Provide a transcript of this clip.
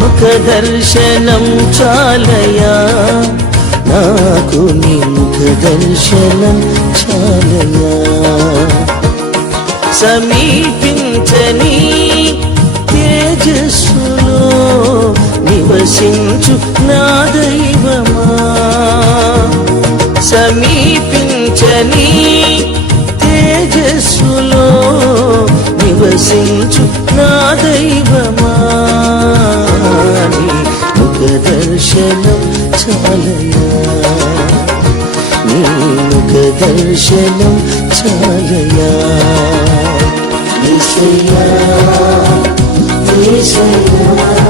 ముఖ దర్శనం చాలయా, నాకు నీ ముఖ దర్శనం చాలయా. సమీపించని తేజస్సులో నివసించు నా దైవమా, సమీపించని తేజస్సులో నివసించు నా దైవమా, నీ ముఖ దర్శనం చాలయా, నీ ముఖ దర్శనం చాలయా. యేసయ్యా యేసయ్యా